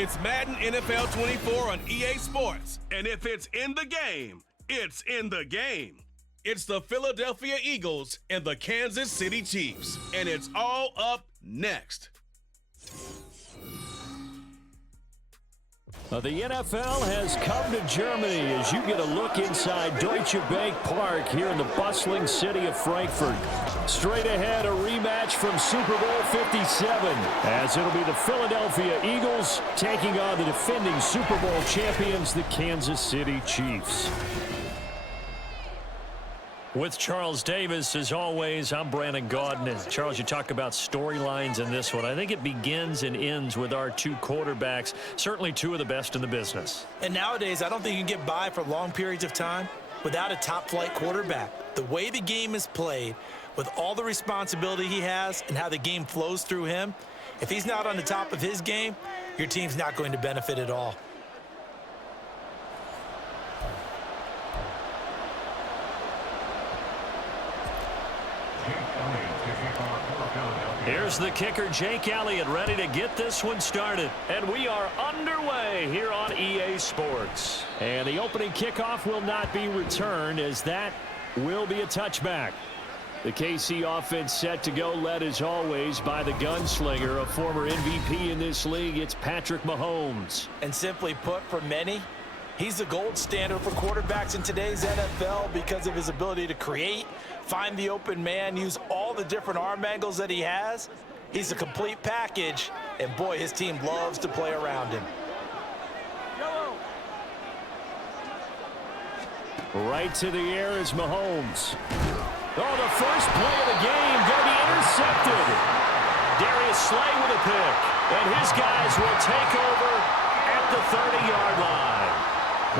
It's Madden NFL 24 on EA Sports. And if it's in the game, it's in the game. It's the Philadelphia Eagles and the Kansas City Chiefs. And it's all up next. The NFL has come to Germany as you get a look inside Deutsche Bank Park here in the bustling city of Frankfurt. Straight ahead, a rematch from Super Bowl 57 as it'll be the Philadelphia Eagles taking on the defending Super Bowl champions, the Kansas City Chiefs. With Charles Davis, as always, I'm Brandon Gaudin. And Charles, you talk about storylines in this one. I think it begins and ends with our two quarterbacks, certainly two of the best in the business. And nowadays, I don't think you can get by for long periods of time without a top-flight quarterback. The way the game is played, with all the responsibility he has and how the game flows through him, if he's not on the top of his game, your team's not going to benefit at all. Here's the kicker, Jake Elliott, ready to get this one started. And we are underway here on EA Sports. And the opening kickoff will not be returned, as that will be a touchback. The KC offense set to go, led as always by the gunslinger, a former MVP in this league. It's Patrick Mahomes. And simply put, for many, he's the gold standard for quarterbacks in today's NFL because of his ability to create, find the open man, use all the different arm angles that he has. He's a complete package, and boy, his team loves to play around him. Right to the air is Mahomes. Oh, the first play of the game going to be intercepted. Darius Slay with a pick, and his guys will take over at the 30-yard line.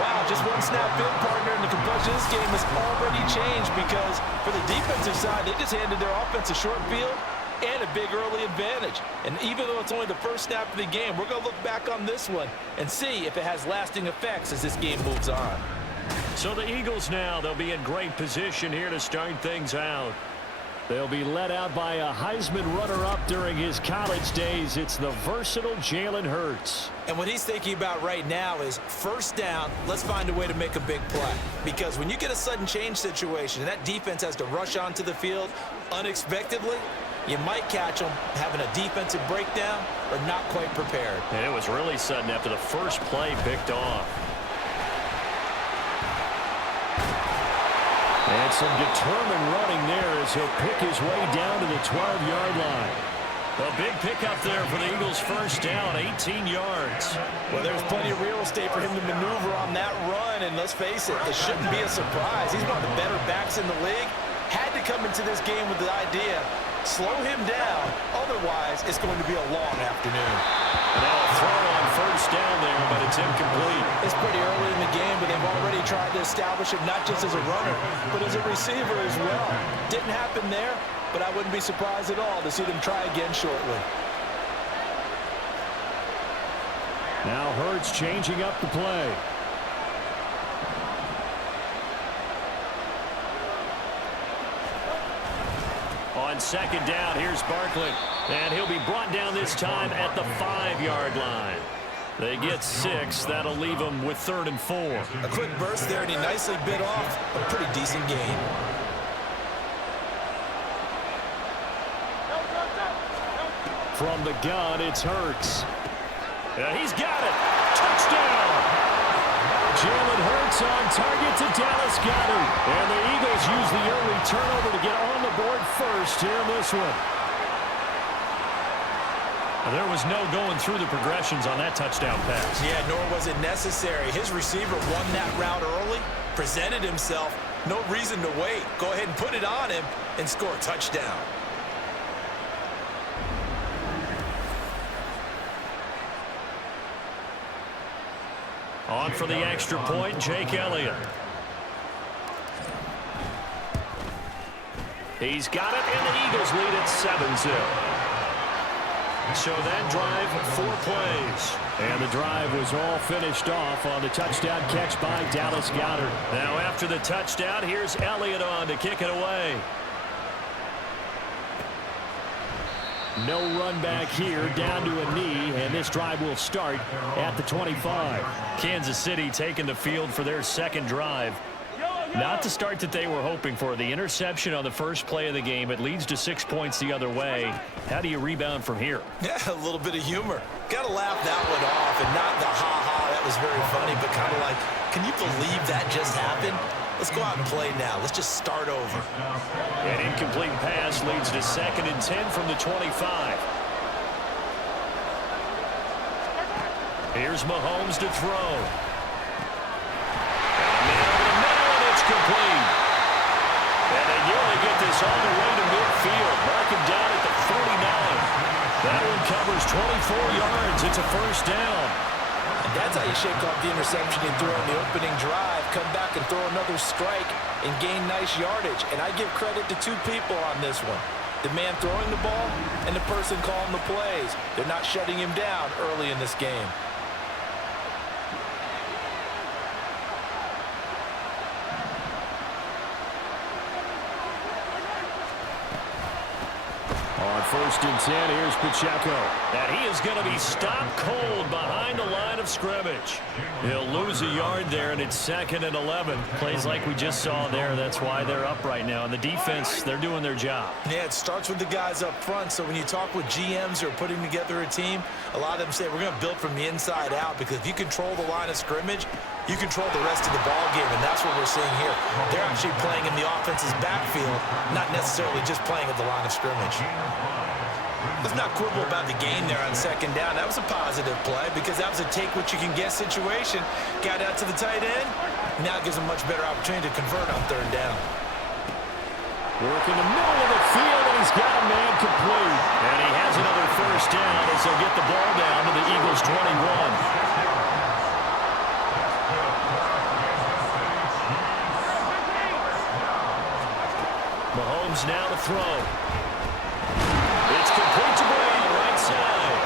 Wow, just one snap in, partner, and the complexion of this game has already changed because for the defensive side, they just handed their offense a short field and a big early advantage. And even though it's only the first snap of the game, we're going to look back on this one and see if it has lasting effects as this game moves on. So the Eagles now, they'll be in great position here to start things out. They'll be led out by a Heisman runner-up during his college days. It's the versatile Jalen Hurts. And what he's thinking about right now is first down, let's find a way to make a big play. Because when you get a sudden change situation and that defense has to rush onto the field unexpectedly, you might catch them having a defensive breakdown or not quite prepared. And it was really sudden after the first play picked off. And some determined running there as he'll pick his way down to the 12-yard line. A big pickup there for the Eagles' first down, 18 yards. Well, there's plenty of real estate for him to maneuver on that run, and let's face it, it shouldn't be a surprise. He's one of the better backs in the league. Had to come into this game with the idea, slow him down, otherwise it's going to be a long afternoon. Now a throw on first down there, but it's incomplete. It's pretty early in the game, but they've already tried to establish him not just as a runner, but as a receiver as well. Didn't happen there, but I wouldn't be surprised at all to see them try again shortly. Now Hurts changing up the play. On second down, here's Barkley. And he'll be brought down this time at the 5-yard line. They get 6. That'll leave them with 3rd and 4. A quick burst there, and he nicely bit off a pretty decent gain. From the gun, it's Hurts. He's got it. Touchdown. Jalen Hurts on target to Dallas Goedert. And the Eagles use the early turnover to get on the board first here in this one. There was no going through the progressions on that touchdown pass. Yeah, nor was it necessary. His receiver won that route early, presented himself. No reason to wait. Go ahead and put it on him and score a touchdown. On for the extra point, Jake Elliott. He's got it, and the Eagles lead at 7-0. So that drive, 4 plays. And the drive was all finished off on the touchdown catch by Dallas Goedert. Now after the touchdown, here's Elliott on to kick it away. No run back here, down to a knee, and this drive will start at the 25. Kansas City taking the field for their second drive. Not the start that they were hoping for. The interception on the first play of the game. It leads to 6 points the other way. How do you rebound from here? Yeah, a little bit of humor. Got to laugh that one off, and not the ha-ha, that was very funny, but kind of like, can you believe that just happened? Let's go out and play now. Let's just start over. An incomplete pass leads to 2nd and 10 from the 25. Here's Mahomes to throw. Complete. And they nearly get this all the way to midfield. Mark him down at the 49. That one covers 24 yards. It's a first down. And that's how you shake off the interception you threw on the opening drive. Come back and throw another strike and gain nice yardage. And I give credit to two people on this one. The man throwing the ball and the person calling the plays. They're not shutting him down early in this game. On 1st and 10, here's Pacheco. And he is going to be stopped cold behind the line of scrimmage. He'll lose a yard there, and it's 2nd and 11. Plays like we just saw there. That's why they're up right now. And the defense, they're doing their job. Yeah, it starts with the guys up front. So when you talk with GMs who are putting together a team, a lot of them say we're going to build from the inside out, because if you control the line of scrimmage, you control the rest of the ball game, and that's what we're seeing here. They're actually playing in the offense's backfield, not necessarily just playing at the line of scrimmage. Let's not quibble about the gain there on 2nd down. That was a positive play, because that was a take-what-you-can-get situation. Got out to the tight end. Now it gives him a much better opportunity to convert on 3rd down. Work in the middle of the field, and he's got a man complete. And he has another first down as they'll get the ball down to the Eagles' 21. Mahomes now to throw. It's complete to Brown, right side.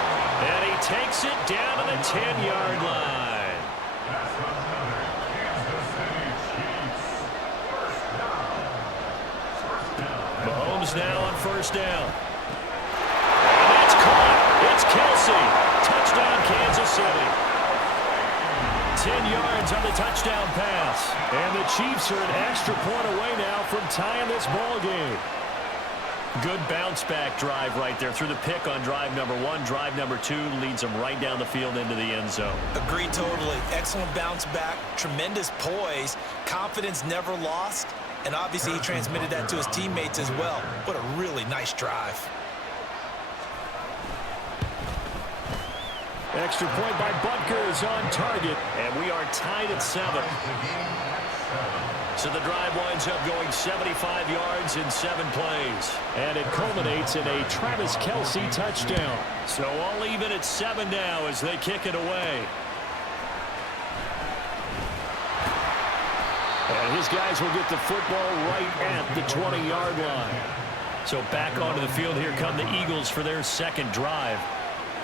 And he takes it down to the 10-yard line. Mahomes now on 1st down. And that's caught. It's Kelsey. Touchdown, Kansas City. 10 yards on the touchdown pass. And the Chiefs are an extra point away now from tying this ball game. Good bounce-back drive right there through the pick on drive number 1. Drive number 2 leads them right down the field into the end zone. Agreed totally. Excellent bounce back. Tremendous poise. Confidence never lost. And obviously he transmitted that to his teammates as well. What a really nice drive. Extra point by Butker is on target, and we are tied at 7. So the drive winds up going 75 yards in 7 plays. And it culminates in a Travis Kelce touchdown. So all even at 7 now as they kick it away. And his guys will get the football right at the 20-yard line. So back onto the field, here come the Eagles for their second drive.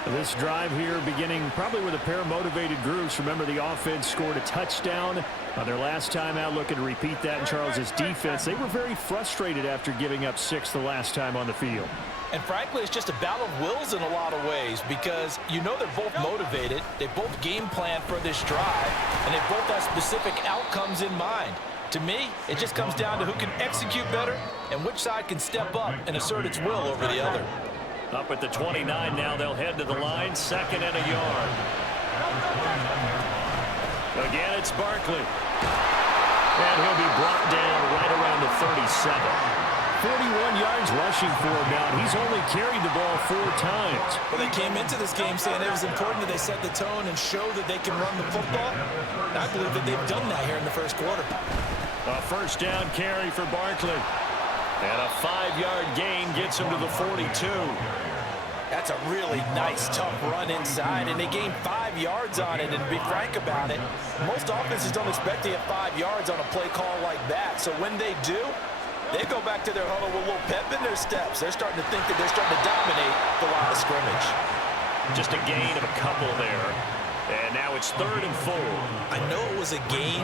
This drive here beginning probably with a pair of motivated groups. Remember, the offense scored a touchdown on their last time out. Looking to repeat that in Charles's defense. They were very frustrated after giving up 6 the last time on the field. And frankly, it's just a battle of wills in a lot of ways, because you know they're both motivated. They both game plan for this drive, and they both have specific outcomes in mind. To me, it just comes down to who can execute better and which side can step up and assert its will over the other. Up at the 29 now, they'll head to the line, 2nd and a yard. Again, it's Barkley. And he'll be brought down right around the 37. 41 yards rushing for him now. He's only carried the ball 4 times. Well, they came into this game saying it was important that they set the tone and show that they can run the football. And I believe that they've done that here in the first quarter. A first down carry for Barkley. And a 5-yard gain gets him to the 42. That's a really nice, tough run inside, and they gained 5 yards on it. And to be frank about it, most offenses don't expect to get 5 yards on a play call like that. So when they do, they go back to their huddle with a little pep in their steps. They're starting to think that they're starting to dominate the line of scrimmage. Just a gain of a couple there. And now it's 3rd and 4. I know it was a gain,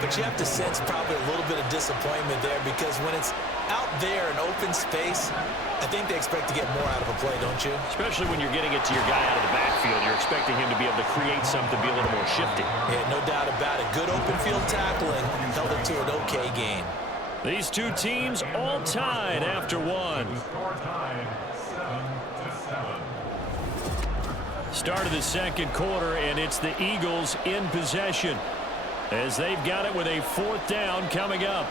but you have to sense probably a little bit of disappointment there because when it's out there in open space, I think they expect to get more out of a play, don't you? Especially when you're getting it to your guy out of the backfield. You're expecting him to be able to create something, be a little more shifty. Yeah, no doubt about it. Good open field tackling held it to an okay game. These two teams all tied after one. Start of the second quarter, and it's the Eagles in possession as they've got it with a 4th down coming up.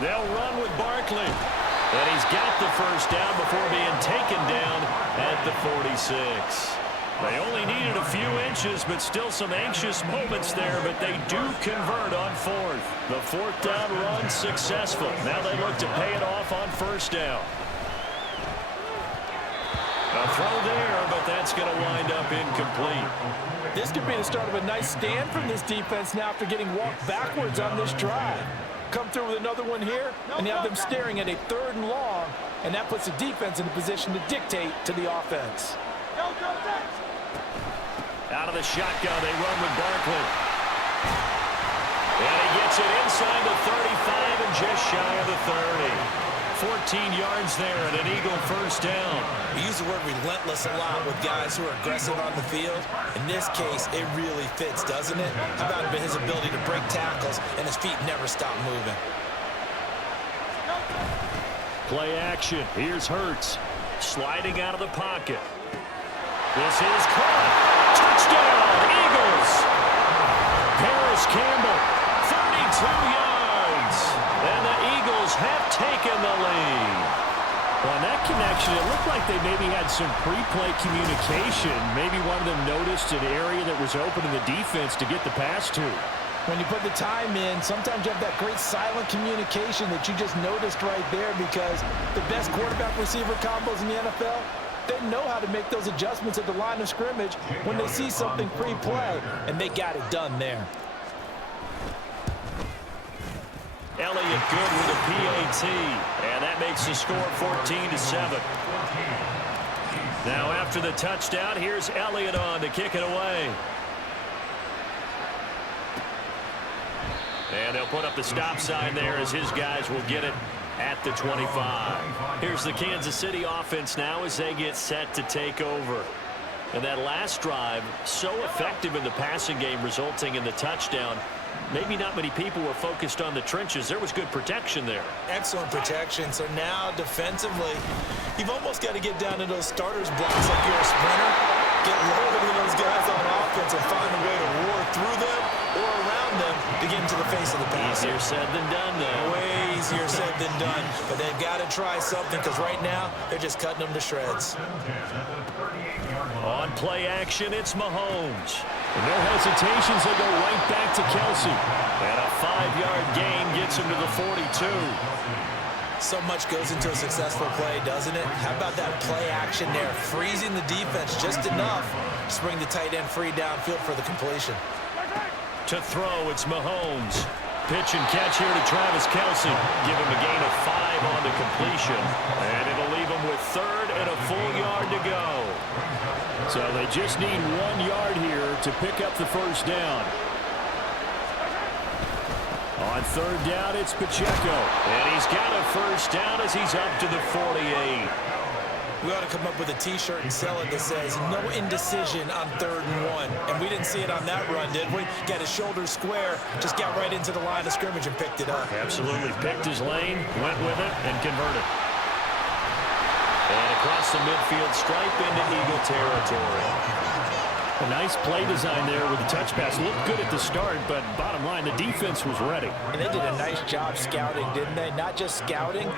They'll run with Barkley, and he's got the first down before being taken down at the 46. They only needed a few inches, but still some anxious moments there, but they do convert on 4th. The 4th down run successful. Now they look to pay it off on 1st down. A throw there, but that's going to wind up incomplete. This could be the start of a nice stand from this defense now after getting walked backwards on this drive. Come through with another one here, and you have them staring at a 3rd and long, and that puts the defense in a position to dictate to the offense. Out of the shotgun, they run with Barkley. And he gets it inside the 35 and just shy of the 30. 14 yards there and an Eagle first down. We use the word relentless a lot with guys who are aggressive on the field. In this case, it really fits, doesn't it? How about his ability to break tackles and his feet never stop moving? Play action. Here's Hurts. Sliding out of the pocket. This is caught. Touchdown, Eagles. Paris Campbell, 32 yards. And the Eagles have taken the lead. Well, on that connection, it looked like they maybe had some pre-play communication. Maybe one of them noticed an area that was open in the defense to get the pass to. When you put the time in, sometimes you have that great silent communication that you just noticed right there because the best quarterback-receiver combos in the NFL, they know how to make those adjustments at the line of scrimmage when they see something pre-play, and they got it done there. Elliott good with a PAT, and that makes the score 14-7. Now after the touchdown, here's Elliott on to kick it away. And they'll put up the stop sign there as his guys will get it at the 25. Here's the Kansas City offense now as they get set to take over. And that last drive, so effective in the passing game, resulting in the touchdown. Maybe not many people were focused on the trenches. There was good protection there. Excellent protection. So now defensively, you've almost got to get down to those starters blocks like you're a sprinter. Get lower than those guys on offense and find a way to roar through them or around them to get into the face of the pass. Easier said than done, though. Way easier said than done. But they've got to try something because right now they're just cutting them to shreds. On play action, it's Mahomes. And no hesitations, they go right back to Kelsey. And a 5-yard gain gets him to the 42. So much goes into a successful play, doesn't it? How about that play action there, freezing the defense just enough to bring the tight end free downfield for the completion. To throw, it's Mahomes. Pitch and catch here to Travis Kelsey. Give him a gain of 5 on the completion. And it'll leave him with 3rd and a full yard to go. So they just need 1 yard here to pick up the first down. On 3rd down, it's Pacheco. And he's got a first down as he's up to the 48. We ought to come up with a T-shirt and sell it that says, no indecision on 3rd and 1. And we didn't see it on that run, did we? Got his shoulders square, just got right into the line of scrimmage and picked it up. Absolutely. Picked his lane, went with it, and converted. And across the midfield stripe into Eagle territory. A nice play design there with the touch pass. Looked good at the start, but bottom line, the defense was ready. And they did a nice job scouting, didn't they? Not just scouting,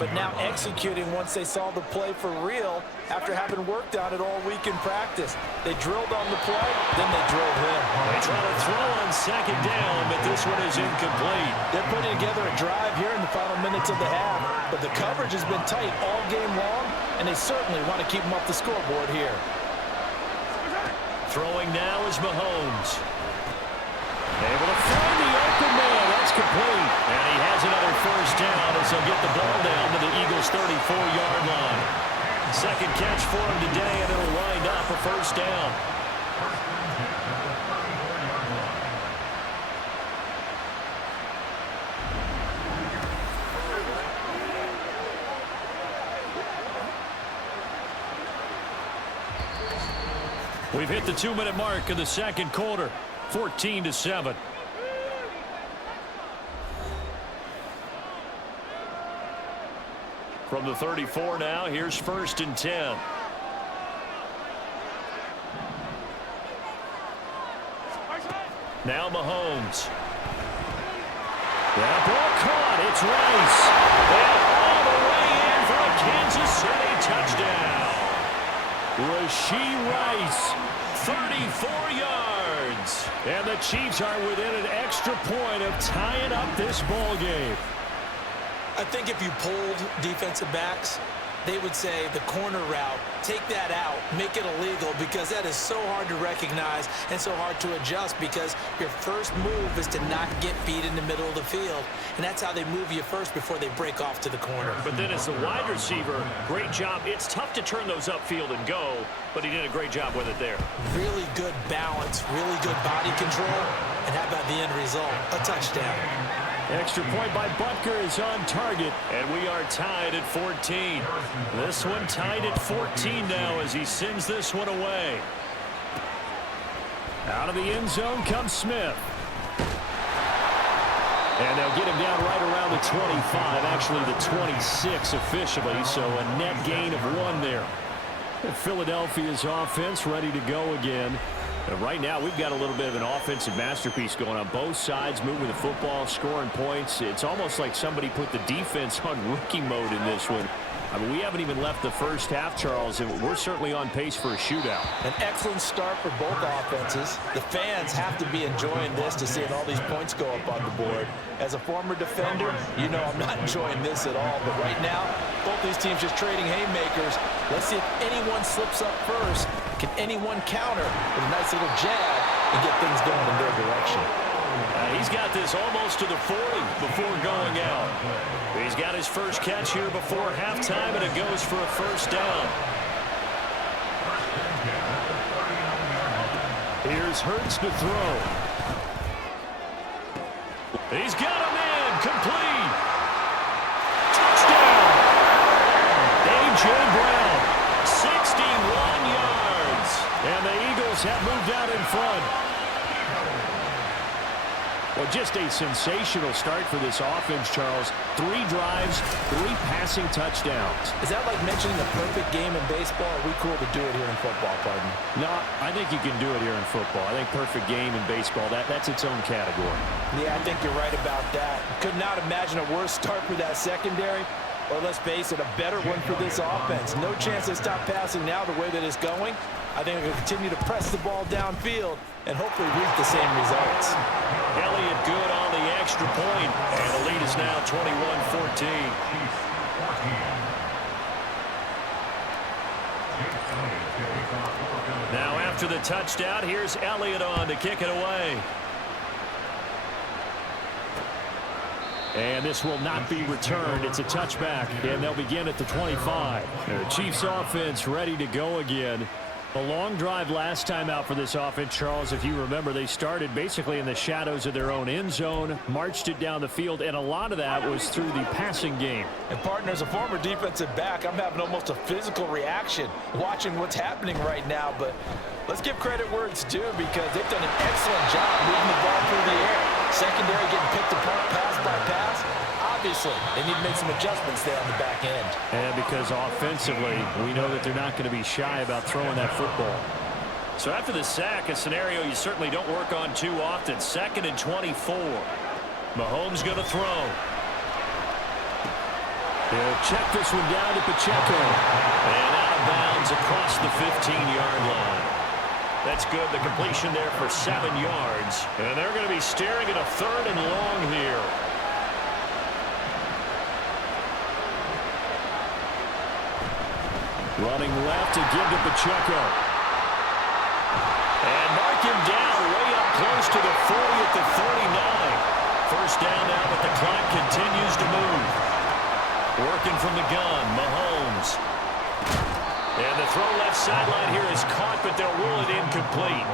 but now executing once they saw the play for real after having worked on it all week in practice. They drilled on the play, then they drilled him. They try to throw on 2nd down, but this one is incomplete. They're putting together a drive here in the final minutes of the half, but the coverage has been tight all game long, and they certainly want to keep them off the scoreboard here. Throwing now is Mahomes. Able to find the open man. That's complete. And he has another first down as he'll get the ball down to the Eagles' 34-yard line. Second catch for him today, and it'll wind up a first down. We've hit the 2-minute mark of the second quarter, 14-7. From the 34 now, here's 1st and 10. Now Mahomes. That ball caught. It's Rice. And all the way in for a Kansas City touchdown. Rashee Rice, 34 yards. And the Chiefs are within an extra point of tying up this ball game. I think if you polled defensive backs, they would say the corner route, take that out, make it illegal, because that is so hard to recognize and so hard to adjust, because your first move is to not get beat in the middle of the field, and that's how they move you first before they break off to the corner. But then as the wide receiver, great job. It's tough to turn those upfield and go, but he did a great job with it there. Really good balance, really good body control, and how about the end result? A touchdown. Extra point by Butker is on target, and we are tied at 14. This one tied at 14 now as he sends this one away. Out of the end zone comes Smith. And they'll get him down right around the 25, actually the 26 officially, so a net gain of 1 there. Philadelphia's offense ready to go again. And right now, we've got a little bit of an offensive masterpiece going on both sides, moving the football, scoring points. It's almost like somebody put the defense on rookie mode in this one. I mean, we haven't even left the first half, Charles, and we're certainly on pace for a shootout. An excellent start for both offenses. The fans have to be enjoying this to seeing all these points go up on the board. As a former defender, you know I'm not enjoying this at all. But right now, both these teams just trading haymakers. Let's see if anyone slips up first. Can anyone counter with a nice little jab and get things going in their direction? He's got this almost to the 40 before going out. He's got his first catch here before halftime, and it goes for a first down. Here's Hurts to throw. He's got a man complete. Touchdown. A.J. Brown, 61 yards. And the Eagles have moved out in front. Well, just a sensational start for this offense, Charles. 3 drives, 3 passing touchdowns. Is that like mentioning the perfect game in baseball? Or are we cool to do it here in football, pardon? No, I think you can do it here in football. I think perfect game in baseball, that's its own category. Yeah, I think you're right about that. Could not imagine a worse start for that secondary. Or let's face it, a better one for this offense. No chance to stop passing now the way that it's going. I think we'll continue to press the ball downfield and hopefully reap the same results. Elliott good on the extra point, and the lead is now 21-14. Now after the touchdown, here's Elliott on to kick it away. And this will not be returned. It's a touchback, and they'll begin at the 25. The Chiefs offense ready to go again. A long drive last time out for this offense, Charles. If you remember, they started basically in the shadows of their own end zone, marched it down the field, and a lot of that was through the passing game. And, partner, as a former defensive back, I'm having almost a physical reaction watching what's happening right now. But let's give credit where it's due, because they've done an excellent job moving the ball through the air. Secondary getting picked apart pass by pass. Obviously, they need to make some adjustments there on the back end. And because offensively, we know that they're not going to be shy about throwing that football. So after the sack, a scenario you certainly don't work on too often. 2nd and 24. Mahomes going to throw. He'll check this one down to Pacheco. And out of bounds across the 15-yard line. That's good. The completion there for 7 yards. And they're going to be staring at a 3rd and long here. Running left to give to Pacheco. And mark him down way up close to the 40 at the 39. First down now, but the clock continues to move. Working from the gun, Mahomes. And the throw left sideline here is caught, but they'll rule it incomplete.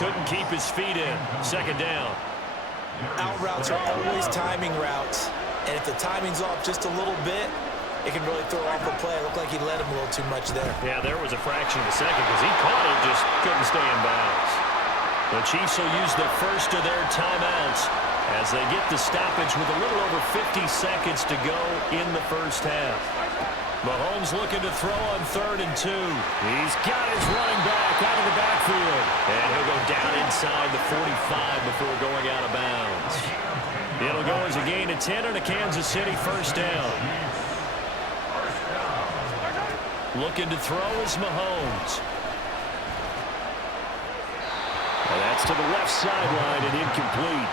Couldn't keep his feet in. Second down. Out routes are always timing routes. And if the timing's off just a little bit, it can really throw off a play. It looked like he led him a little too much there. Yeah, there was a fraction of a second because he caught it, just couldn't stay in bounds. The Chiefs will use the first of their timeouts as they get the stoppage with a little over 50 seconds to go in the first half. Mahomes looking to throw on 3rd and 2. He's got his running back out of the backfield. And he'll go down inside the 45 before going out of bounds. It'll go as a gain of 10 and a Kansas City first down. Looking to throw is Mahomes. And that's to the left sideline and incomplete.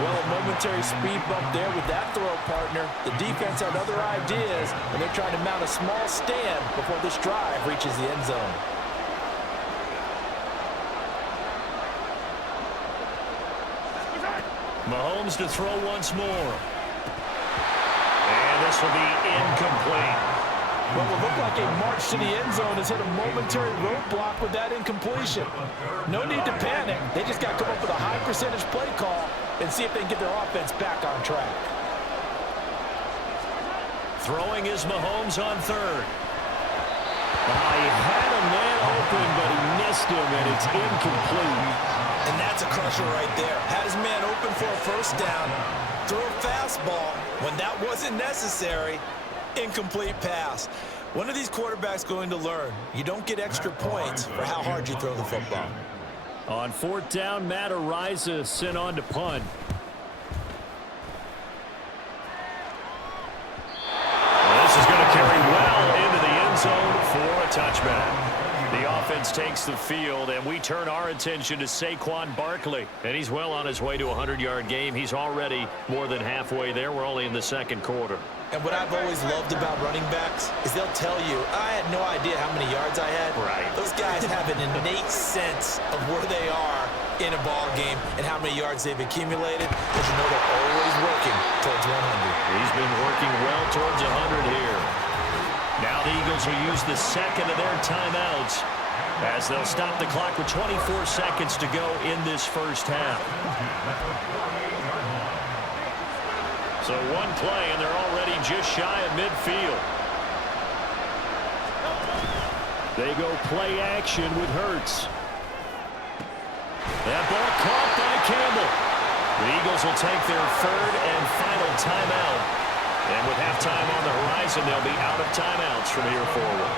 Well, a momentary speed bump there with that throw, partner. The defense had other ideas, and they're trying to mount a small stand before this drive reaches the end zone. Mahomes to throw once more. And this will be incomplete. What will look like a march to the end zone has hit a momentary roadblock with that incompletion. No need to panic. They just got to come up with a high percentage play call and see if they can get their offense back on track. Throwing is Mahomes on 3rd. He had a man open, but he missed him, and it's incomplete. And that's a crusher right there. Had his man open for a first down. Throw a fastball when that wasn't necessary. Incomplete pass. When are these quarterbacks going to learn? You don't get extra points for how hard you throw the football. On 4th down, Matt Ariza sent on to punt. This is going to carry well into the end zone for a touchback. The offense takes the field, and we turn our attention to Saquon Barkley. And he's well on his way to a 100-yard game. He's already more than halfway there. We're only in the second quarter. And what I've always loved about running backs is they'll tell you, I had no idea how many yards I had. Right. Those guys have an innate sense of where they are in a ball game and how many yards they've accumulated, because you know they're always working towards 100. He's been working well towards 100 here. Now the Eagles will use the second of their timeouts as they'll stop the clock with 24 seconds to go in this first half. So one play, and they're already just shy of midfield. They go play action with Hurts. That ball caught by Campbell. The Eagles will take their 3rd and final timeout. And with halftime on the horizon, they'll be out of timeouts from here forward.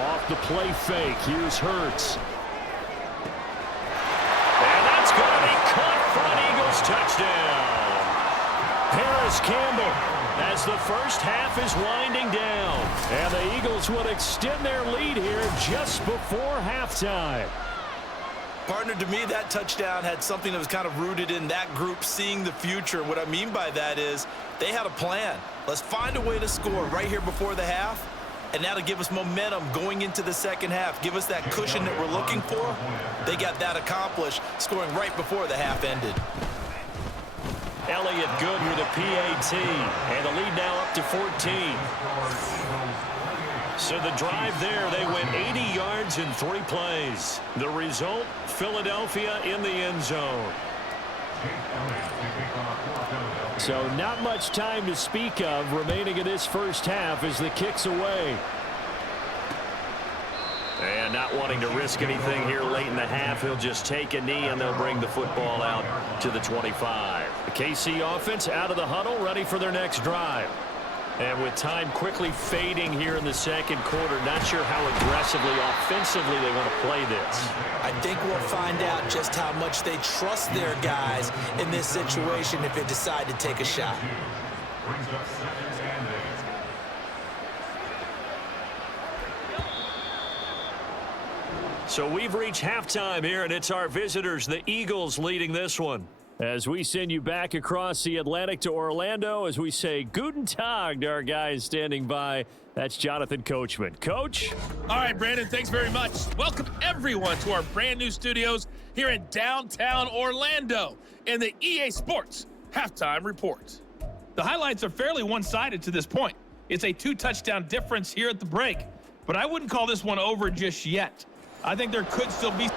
Off the play fake, here's Hurts. And that's going to be caught for an Eagles touchdown. Paris Campbell as the first half is winding down. And the Eagles will extend their lead here just before halftime. Partner, to me, that touchdown had something that was kind of rooted in that group seeing the future. What I mean by that is they had a plan. Let's find a way to score right here before the half. And that'll give us momentum going into the second half. Give us that cushion that we're looking for. They got that accomplished, scoring right before the half ended. Elliott good with a PAT. And the lead now up to 14. So the drive there, they went 80 yards in 3 plays. The result, Philadelphia in the end zone. So not much time to speak of remaining in this first half as the kick's away. And not wanting to risk anything here late in the half, he'll just take a knee and they'll bring the football out to the 25. The KC offense out of the huddle, ready for their next drive. And with time quickly fading here in the second quarter, not sure how aggressively, offensively they want to play this. I think we'll find out just how much they trust their guys in this situation if they decide to take a shot. So we've reached halftime here, and it's our visitors, the Eagles, leading this one. As we send you back across the Atlantic to Orlando, as we say Guten Tag to our guys standing by. That's Jonathan Coachman. Coach? All right, Brandon, thanks very much. Welcome, everyone, to our brand new studios here in downtown Orlando in the EA Sports halftime reports. The highlights are fairly one-sided to this point. It's a 2-touchdown difference here at the break, but I wouldn't call this one over just yet. I think there could still be...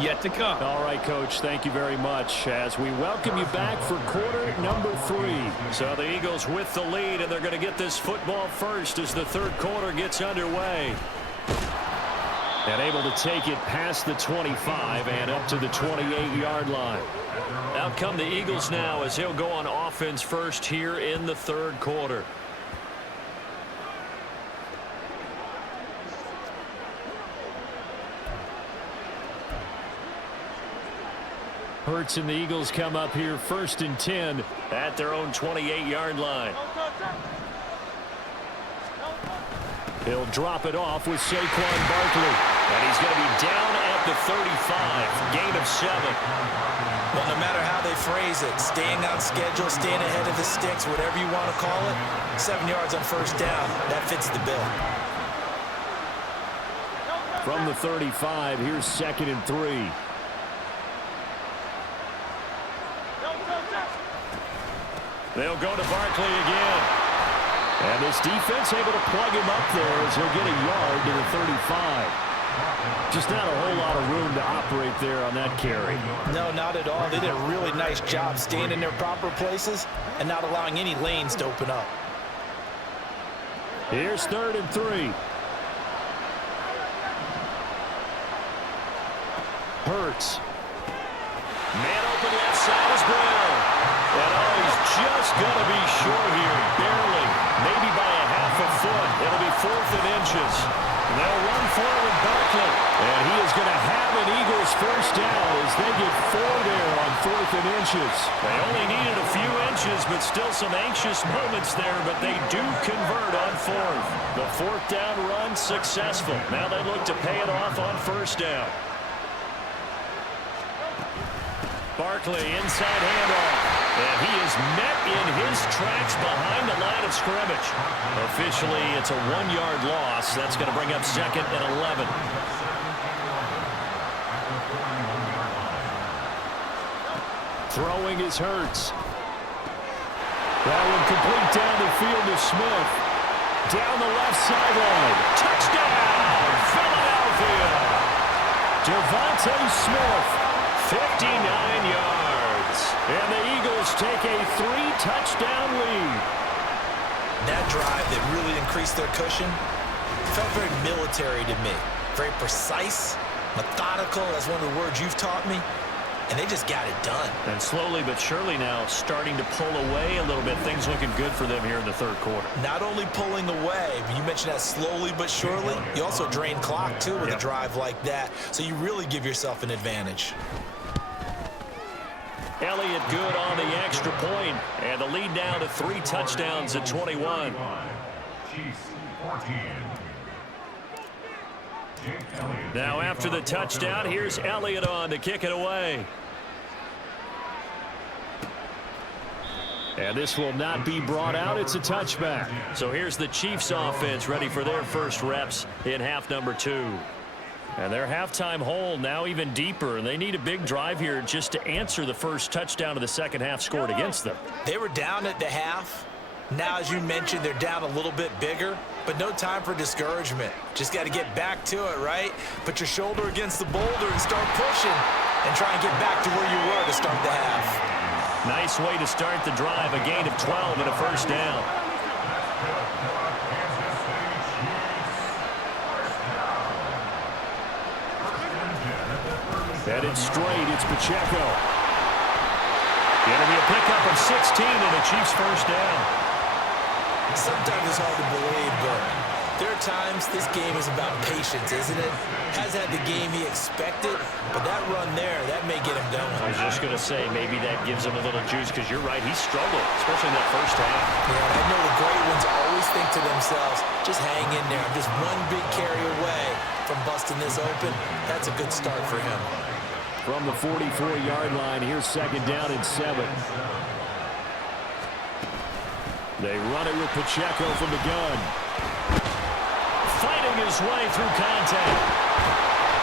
yet to come. All right, Coach, thank you very much as we welcome you back for quarter number 3. So the Eagles with the lead, and they're going to get this football first as the third quarter gets underway. And able to take it past the 25 and up to the 28-yard line. Out come the Eagles now as he'll go on offense first here in the third quarter. Hurts and the Eagles come up here first and 10 at their own 28-yard line. He'll drop it off with Saquon Barkley. And he's going to be down at the 35. Gain of 7. Well, no matter how they phrase it, staying on schedule, staying ahead of the sticks, whatever you want to call it, 7 yards on first down, that fits the bill. From the 35, here's 2nd and 3. They'll go to Barkley again. And this defense able to plug him up there as he'll get a yard to the 35. Just not a whole lot of room to operate there on that carry. No, not at all. They did a really nice job staying in their proper places and not allowing any lanes to open up. Here's 3rd and 3. Hurts. Man open left side is Brown. And he's just going to be short here, barely, maybe by a half a foot. It'll be 4th and inches. They'll run forward Barkley, and he is going to have an Eagles first down as they get 4 there on 4th and inches. They only needed a few inches, but still some anxious moments there, but they do convert on 4th. The 4th down run successful. Now they look to pay it off on first down. Barkley inside handoff. And he is met in his tracks behind the line of scrimmage. Officially, it's a 1-yard loss. That's going to bring up 2nd and 11. Throwing is Hurts. That one complete down the field to Smith. Down the left sideline. Touchdown, Philadelphia. Devontae Smith, 59 yards. And the Eagles take a 3-touchdown lead. That drive that really increased their cushion felt very military to me. Very precise, methodical. That's one of the words you've taught me. And they just got it done. And slowly but surely now starting to pull away a little bit. Things looking good for them here in the third quarter. Not only pulling away, but you mentioned that slowly but surely. You also drain clock, too, with a drive like that. So you really give yourself an advantage. Elliott good on the extra point, and the lead now to 3 touchdowns at 21. Now after the touchdown, here's Elliott on to kick it away. And this will not be brought out. It's a touchback. So here's the Chiefs offense ready for their first reps in half number 2. And their halftime hole now even deeper. They need a big drive here just to answer the first touchdown of the second half scored against them. They were down at the half. Now, as you mentioned, they're down a little bit bigger, but no time for discouragement. Just got to get back to it, right? Put your shoulder against the boulder and start pushing and try and get back to where you were to start the half. Nice way to start the drive, a gain of 12 and a first down. Headed straight, it's Pacheco. It'll be a pickup of 16 and a Chiefs first down. Sometimes it's hard to believe, but There are times this game is about patience, isn't it? Hasn't had the game he expected, but that run there, that may get him going. I was just going to say, maybe that gives him a little juice, because you're right, he struggled, especially in that first half. Yeah, I know the great ones always think to themselves, just hang in there. I'm just one big carry away from busting this open. That's a good start for him. From the 44-yard line, here's 2nd down and 7. They run it with Pacheco from the gun. Fighting his way through contact.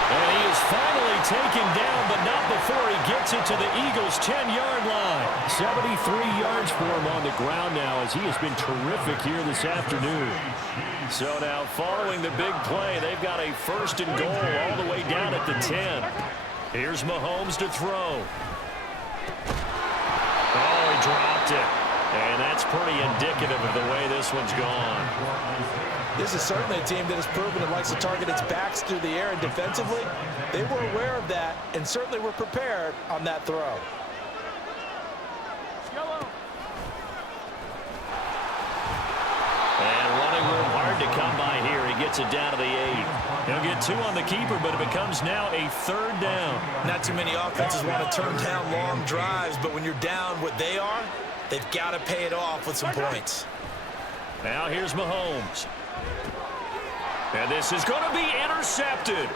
And he is finally taken down, but not before he gets it to the Eagles' 10-yard line. 73 yards for him on the ground now, as he has been terrific here this afternoon. So now, following the big play, they've got a 1st and goal all the way down at the 10. Here's Mahomes to throw. Oh, he dropped it. And that's pretty indicative of the way this one's gone. This is certainly a team that has proven it likes to target its backs through the air, and defensively, they were aware of that and certainly were prepared on that throw. And running room hard to come by here. He gets it down to the 8. He'll get 2 on the keeper, but it becomes now a 3rd down. Not too many offenses want to turn down long drives, but when you're down what they are, they've got to pay it off with some points. Now here's Mahomes. And this is going to be intercepted.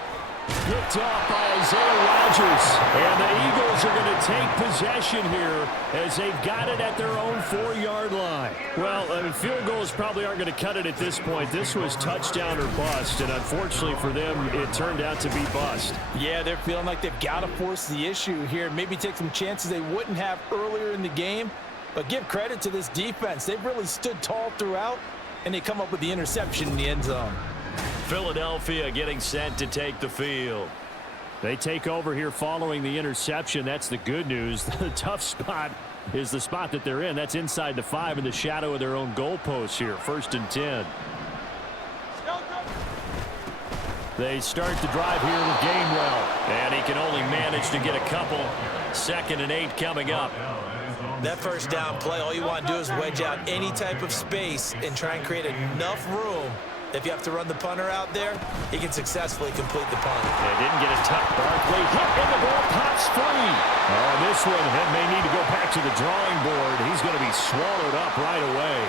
Picked off by Isaiah Rodgers. And the Eagles are going to take possession here as they've got it at their own 4-yard line. Well, field goals probably aren't going to cut it at this point. This was touchdown or bust, and unfortunately for them, it turned out to be bust. Yeah, they're feeling like they've got to force the issue here. Maybe take some chances they wouldn't have earlier in the game. But give credit to this defense. They've really stood tall throughout, and they come up with the interception in the end zone. Philadelphia getting set to take the field. They take over here following the interception. That's the good news. The tough spot is the spot that they're in. That's inside the 5 in the shadow of their own goalpost here. 1st and 10. They start the drive here with Gainwell. And he can only manage to get a couple. 2nd and 8 coming up. That 1st down play, all you want to do is wedge out any type of space and try and create enough room. If you have to run the punter out there, he can successfully complete the punt. They didn't get a tuck. Barkley hit, and the ball pops free. This one may need to go back to the drawing board. He's going to be swallowed up right away.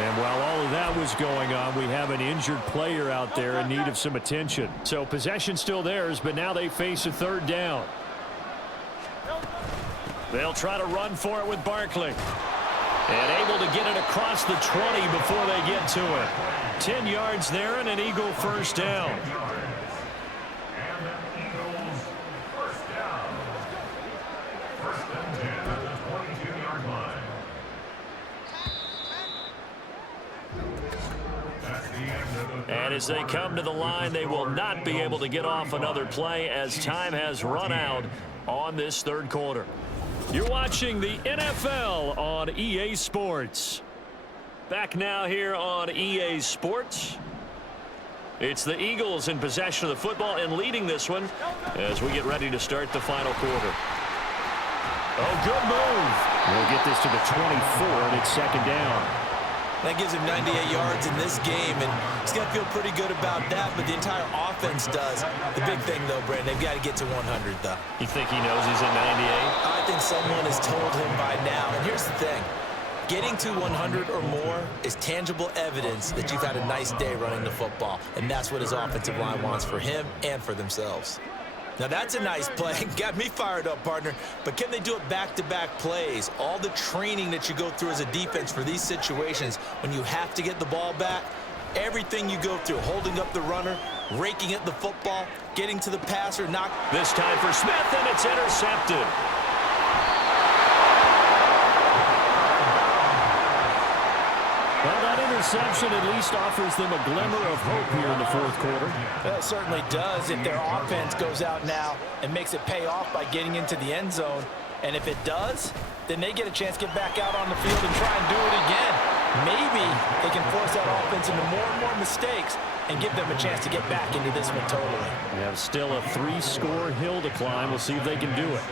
And while all of that was going on, we have an injured player out there in need of some attention. So possession still theirs, but now they face a 3rd down. They'll try to run for it with Barkley. And able to get it across the 20 before they get to it. 10 yards there and an Eagle 1st down. And as they come to the line, they will not be able to get off another play as time has run out on this 3rd quarter. You're watching the NFL on EA Sports. Back now here on EA Sports. It's the Eagles in possession of the football and leading this one as we get ready to start the final quarter. Oh, good move. We'll get this to the 24, and it's 2nd down. That gives him 98 yards in this game, and he's got to feel pretty good about that, but the entire offense does. The big thing, though, Brandon, they've got to get to 100, though. You think he knows he's at 98? I think someone has told him by now. And here's the thing. Getting to 100 or more is tangible evidence that you've had a nice day running the football, and that's what his offensive line wants for him and for themselves. Now, that's a nice play. Got me fired up, partner. But can they do it back-to-back plays? All the training that you go through as a defense for these situations, when you have to get the ball back, everything you go through, holding up the runner, raking at the football, getting to the passer, knock. This time for Smith, and it's intercepted. Well, that interception at least offers them a glimmer of hope here in the 4th quarter. Well, it certainly does if their offense goes out now and makes it pay off by getting into the end zone. And if it does, then they get a chance to get back out on the field and try and do it again. Maybe they can force that offense into more and more mistakes and give them a chance to get back into this one totally. We have still a 3-score hill to climb. We'll see if they can do it.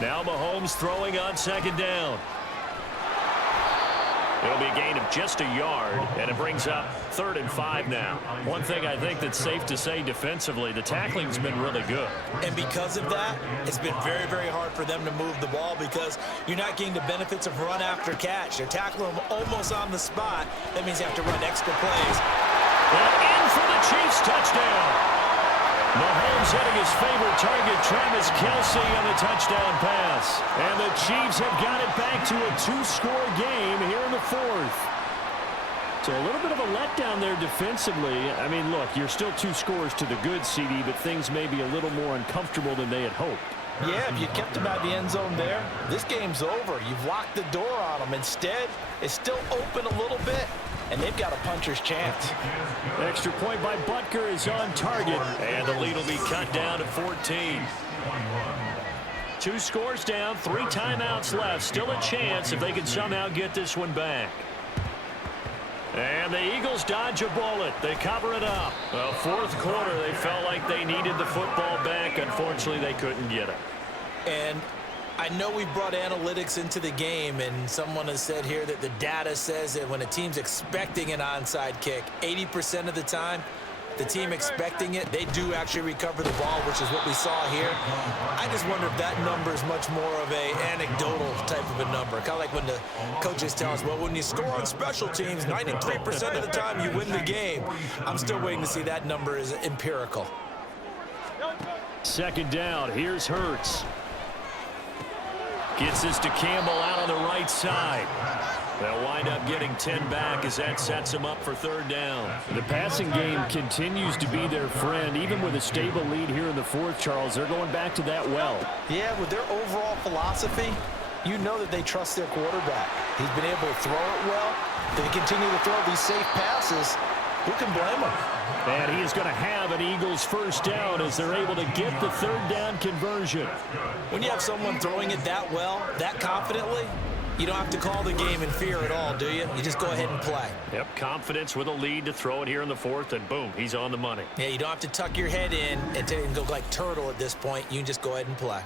Now Mahomes throwing on 2nd down. It'll be a gain of just a yard, and it brings up 3rd and 5 now. One thing I think that's safe to say defensively, the tackling's been really good. And because of that, it's been very, very hard for them to move the ball because you're not getting the benefits of run after catch. They're tackling them almost on the spot. That means you have to run extra plays. And in for the Chiefs touchdown. Mahomes hitting his favorite target, Travis Kelce, on the touchdown pass. And the Chiefs have got it back to a 2-score game here in the 4th. So a little bit of a letdown there defensively. I mean, look, you're still 2 scores to the good, CD, but things may be a little more uncomfortable than they had hoped. Yeah, if you kept them out of the end zone there, this game's over. You've locked the door on them. Instead, it's still open a little bit, and they've got a puncher's chance. Extra point by Butker is on target, and the lead will be cut down to 14. 2 scores down, 3 timeouts left. Still a chance if they can somehow get this one back. And the Eagles dodge a bullet. They cover it up. Well, 4th quarter, they felt like they needed the football back. Unfortunately, they couldn't get it. And I know we brought analytics into the game, and someone has said here that the data says that when a team's expecting an onside kick, 80% of the time, the team expecting it, they do actually recover the ball, which is what we saw here. I just wonder if that number is much more of a anecdotal type of a number. Kind of like when the coaches tell us, well, when you score on special teams, 93% of the time you win the game. I'm still waiting to see that number is empirical. 2nd down. Here's Hurts. Gets this to Campbell out on the right side. They'll wind up getting 10 back as that sets them up for 3rd down. The passing game continues to be their friend. Even with a stable lead here in the 4th, Charles, they're going back to that well. Yeah, with their overall philosophy, you know that they trust their quarterback. He's been able to throw it well. They continue to throw these safe passes. Who can blame him? And he is going to have an Eagles 1st down as they're able to get the 3rd down conversion. When you have someone throwing it that well, that confidently, you don't have to call the game in fear at all, do you? You just go ahead and play. Yep, confidence with a lead to throw it here in the 4th, and boom, he's on the money. Yeah, you don't have to tuck your head in and go like turtle at this point. You can just go ahead and play.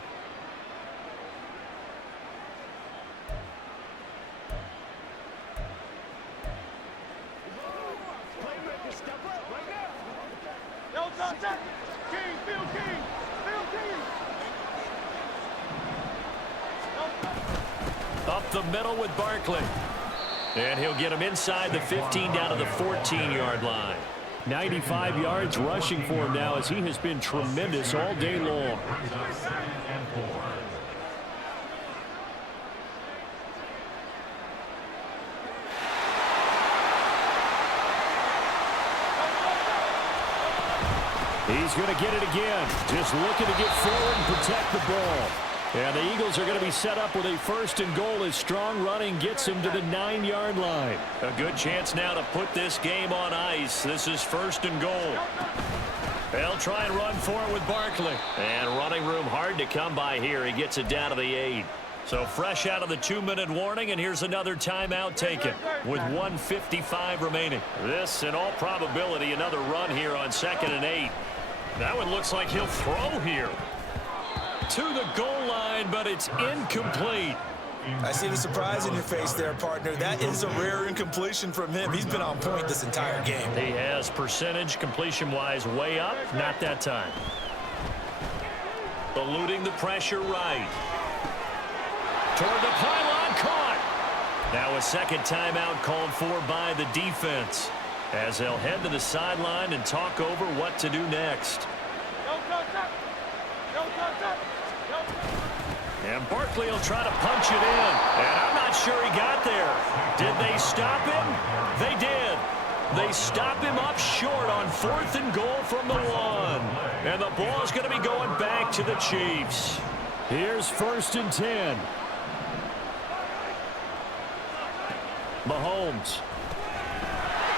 Up the middle with Barkley. And he'll get him inside the 15 down to the 14-yard line. 95 yards rushing for him now as he has been tremendous all day long. He's going to get it again. Just looking to get forward and protect the ball. And the Eagles are going to be set up with a 1st and goal as strong running gets him to the 9-yard line. A good chance now to put this game on ice. This is 1st and goal. They'll try and run for it with Barkley. And running room hard to come by here. He gets it down to the 8. So fresh out of the 2-minute warning, and here's another timeout taken with 1:55 remaining. This, in all probability, another run here on 2nd and 8. That one looks like he'll throw here. To the goal line, but it's incomplete. I see the surprise in your face there, partner. That is a rare incompletion from him. He's been on point this entire game. He has percentage completion-wise way up. Not that time. Eluding the pressure right. Toward the pylon, caught. Now a 2nd timeout called for by the defense as they'll head to the sideline and talk over what to do next. And Barkley will try to punch it in. And I'm not sure he got there. Did they stop him? They did. They stop him up short on 4th and goal from the 1. And the ball is going to be going back to the Chiefs. Here's 1st and 10. Mahomes.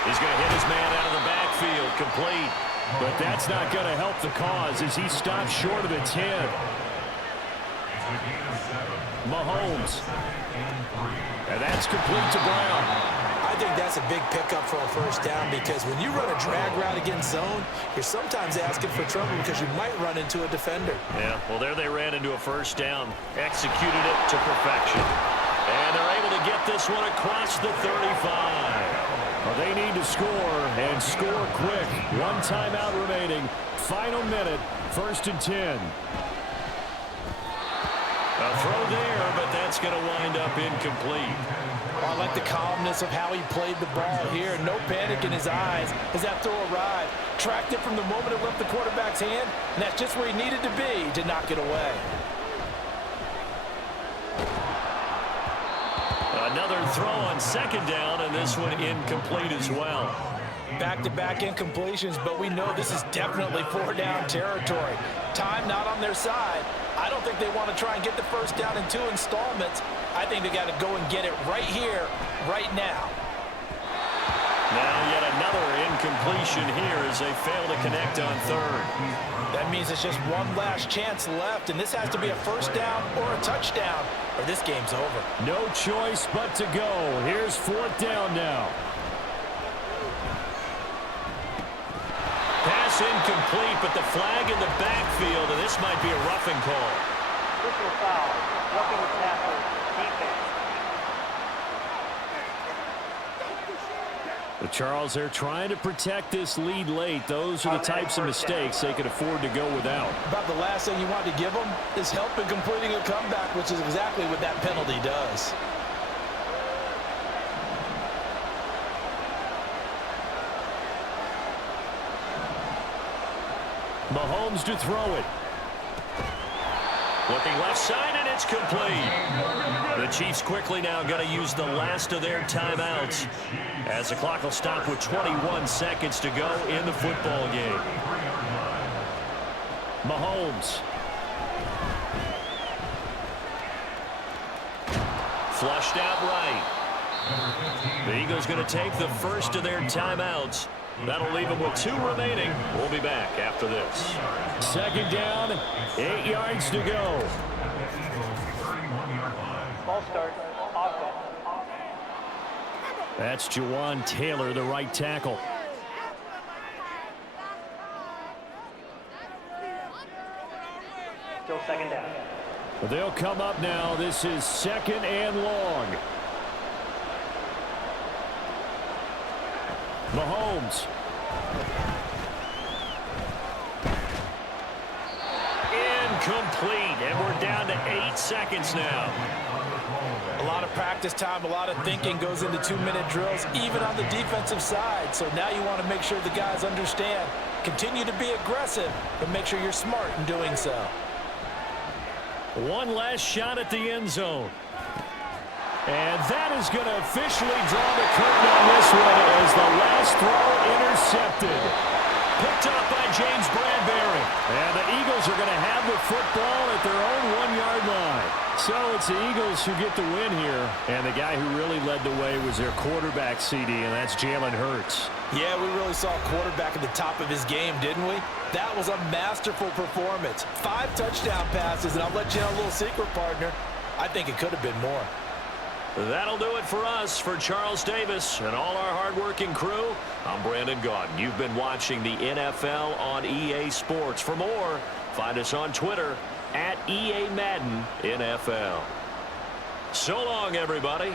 He's going to hit his man out of the backfield, complete. But that's not going to help the cause as he stops short of the 10. Mahomes. And that's complete to Brown. I think that's a big pickup for a 1st down because when you run a drag route against zone, you're sometimes asking for trouble because you might run into a defender. Yeah, well, there they ran into a 1st down. Executed it to perfection. And they're able to get this one across the 35. Well, they need to score, and score quick. One timeout remaining. Final minute, 1st and 10. A throw there, but that's going to wind up incomplete. I like the calmness of how he played the ball here. No panic in his eyes as that throw arrived. Tracked it from the moment it left the quarterback's hand, and that's just where he needed to be to knock it away. Another throw on 2nd down, and this one incomplete as well. Back-to-back incompletions, but we know this is definitely 4-down territory. Time not on their side. I don't think they want to try and get the 1st down in 2 installments. I think they got to go and get it right here, right now. Now yet another incompletion here as they fail to connect on 3rd. That means it's just one last chance left, and this has to be a 1st down or a touchdown, or this game's over. No choice but to go. Here's 4th down now. Pass incomplete, but the flag in the backfield, and this might be a roughing call. Personal foul, roughing the tackle, defense. But Charles, they're trying to protect this lead late. Those are the types of mistakes they could afford to go without. About the last thing you want to give them is help in completing a comeback, which is exactly what that penalty does. Mahomes to throw it. Looking left side, and it's complete. The Chiefs quickly now going to use the last of their timeouts as the clock will stop with 21 seconds to go in the football game. Mahomes. Flushed out right. The Eagles going to take the first of their timeouts. That'll leave them with 2 remaining. We'll be back after this. 2nd down, 8 yards to go. Ball start, offense. That's Jawan Taylor, the right tackle. Still 2nd down. They'll come up now. This is 2nd and long. Mahomes. Incomplete, and we're down to 8 seconds now. A lot of practice time, a lot of thinking goes into 2-minute drills, even on the defensive side. So now you want to make sure the guys understand. Continue to be aggressive, but make sure you're smart in doing so. One last shot at the end zone. And that is going to officially draw the curtain on this one as the last throw intercepted. Picked up by James Bradbury. And the Eagles are going to have the football at their own 1-yard line. So it's the Eagles who get the win here. And the guy who really led the way was their quarterback, CD, and that's Jalen Hurts. Yeah, we really saw a quarterback at the top of his game, didn't we? That was a masterful performance. 5 touchdown passes, and I'll let you know a little secret, partner. I think it could have been more. That'll do it for us. For Charles Davis and all our hardworking crew, I'm Brandon Gaudin. You've been watching the NFL on EA Sports. For more, find us on Twitter @EA Madden NFL. So long, everybody.